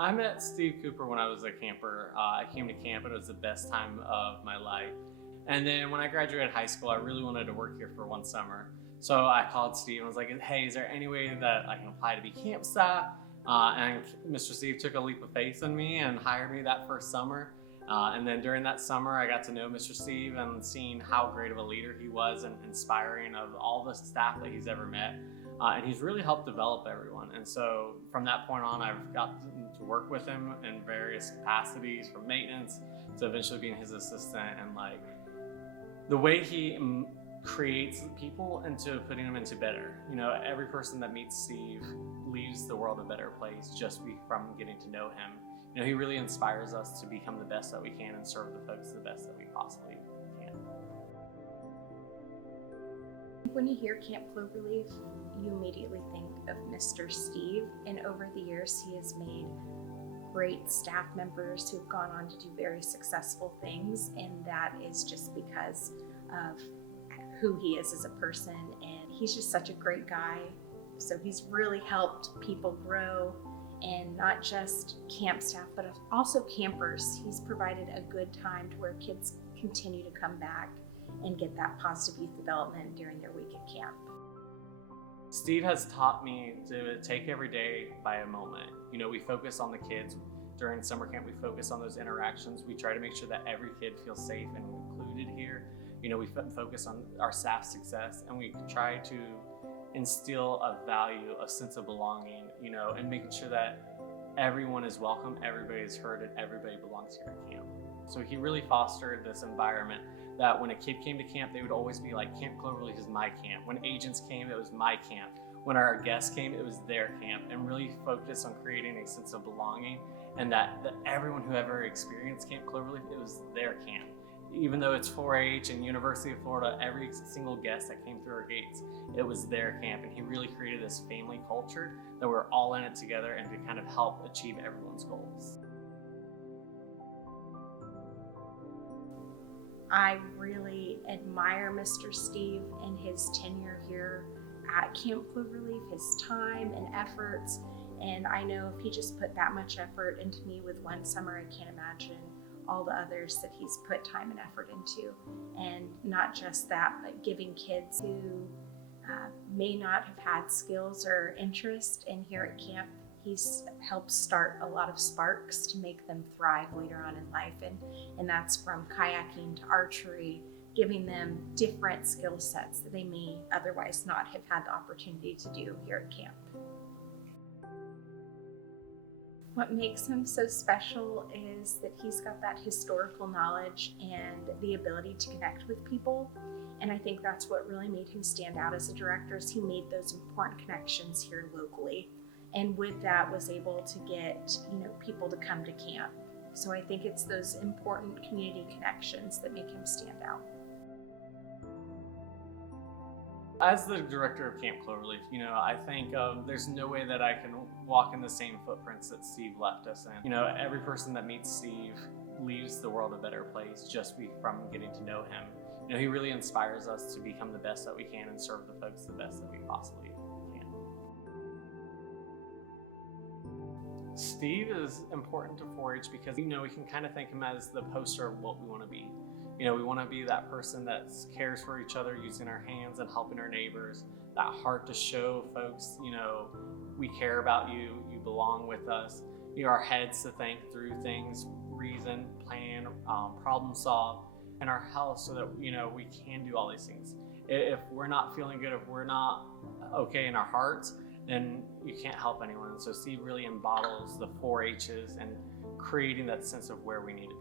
I met Steve Cooper when I was a camper. I came to camp and it was the best time of my life. And then when I graduated high school, I really wanted to work here for one summer. So I called Steve and was like, hey, is there any way that I can apply to be camp staff? And Mr. Steve took a leap of faith in me and hired me that first summer. And then during that summer, I got to know Mr. Steve and seeing how great of a leader he was and inspiring of all the staff that he's ever met. And he's really helped develop everyone. And so from that point on, I've gotten to work with him in various capacities, from maintenance to eventually being his assistant. And like the way he creates people into putting them into better. You know, every person that meets Steve leaves the world a better place just from getting to know him. You know, he really inspires us to become the best that we can and serve the folks the best that we possibly can. When you hear Camp Cloverleaf, you immediately think of Mr. Steve, and over the years he has made great staff members who've gone on to do very successful things, and that is just because of who he is as a person, and he's just such a great guy. So he's really helped people grow, and not just camp staff, but also campers. He's provided a good time to where kids continue to come back and get that positive youth development during their week at camp. Steve has taught me to take every day by a moment. You know, we focus on the kids. During summer camp, we focus on those interactions. We try to make sure that every kid feels safe and included here. You know, we focus on our staff success, and we try to instill a value, a sense of belonging, you know, and making sure that everyone is welcome, everybody is heard, and everybody belongs here at camp. So he really fostered this environment that when a kid came to camp, they would always be like, Camp Cloverleaf is my camp. When agents came, it was my camp. When our guests came, it was their camp, and really focused on creating a sense of belonging, and that everyone who ever experienced Camp Cloverleaf, it was their camp. Even though it's 4-H and University of Florida, every single guest that came through our gates, it was their camp. And he really created this family culture that we're all in it together and to kind of help achieve everyone's goals. I really admire Mr. Steve and his tenure here at Camp Cloverleaf, his time and efforts. And I know if he just put that much effort into me with one summer, I can't imagine all the others that he's put time and effort into. And not just that, but giving kids who may not have had skills or interest in here at camp, he's helped start a lot of sparks to make them thrive later on in life. And that's from kayaking to archery, giving them different skill sets that they may otherwise not have had the opportunity to do here at camp. What makes him so special is that he's got that historical knowledge and the ability to connect with people. And I think that's what really made him stand out as a director, is he made those important connections here locally. And with that was able to get, people to come to camp. So I think it's those important community connections that make him stand out. As the director of Camp Cloverleaf, I think there's no way that I can walk in the same footprints that Steve left us in. Every person that meets Steve leaves the world a better place just from getting to know him. He really inspires us to become the best that we can and serve the folks the best that we possibly can. Steve is important to 4-H because, we can kind of think him as the poster of what we want to be. We want to be that person that cares for each other, using our hands and helping our neighbors, that heart to show folks, we care about you, you belong with us, our heads to think through things, reason, plan, problem solve, and our health so that, we can do all these things. If we're not feeling good, if we're not okay in our hearts, then you can't help anyone. And so Steve really embodies the 4-H's and creating that sense of where we need to be.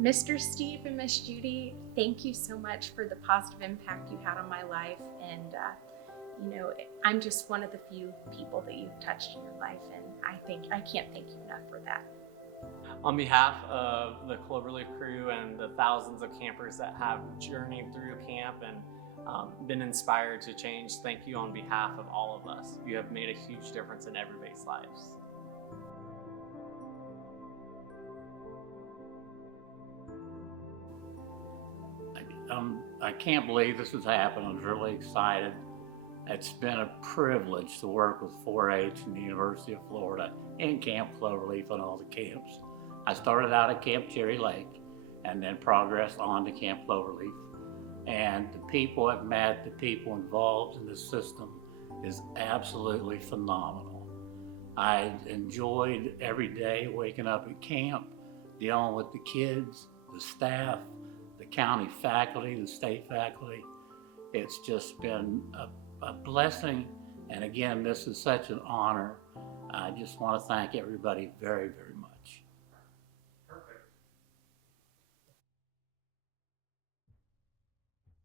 Mr. Steve and Miss Judy, thank you so much for the positive impact you had on my life. And, I'm just one of the few people that you've touched in your life. And I can't thank you enough for that. On behalf of the Cloverleaf crew and the thousands of campers that have journeyed through camp and been inspired to change, thank you on behalf of all of us. You have made a huge difference in everybody's lives. I can't believe this has happened. I was really excited. It's been a privilege to work with 4-H in the University of Florida and Camp Cloverleaf and all the camps. I started out at Camp Cherry Lake and then progressed on to Camp Cloverleaf. And the people I've met, the people involved in the system is absolutely phenomenal. I enjoyed every day waking up at camp, dealing with the kids, the staff, the county faculty, the state faculty. It's just been a blessing. And again, this is such an honor. I just want to thank everybody very, very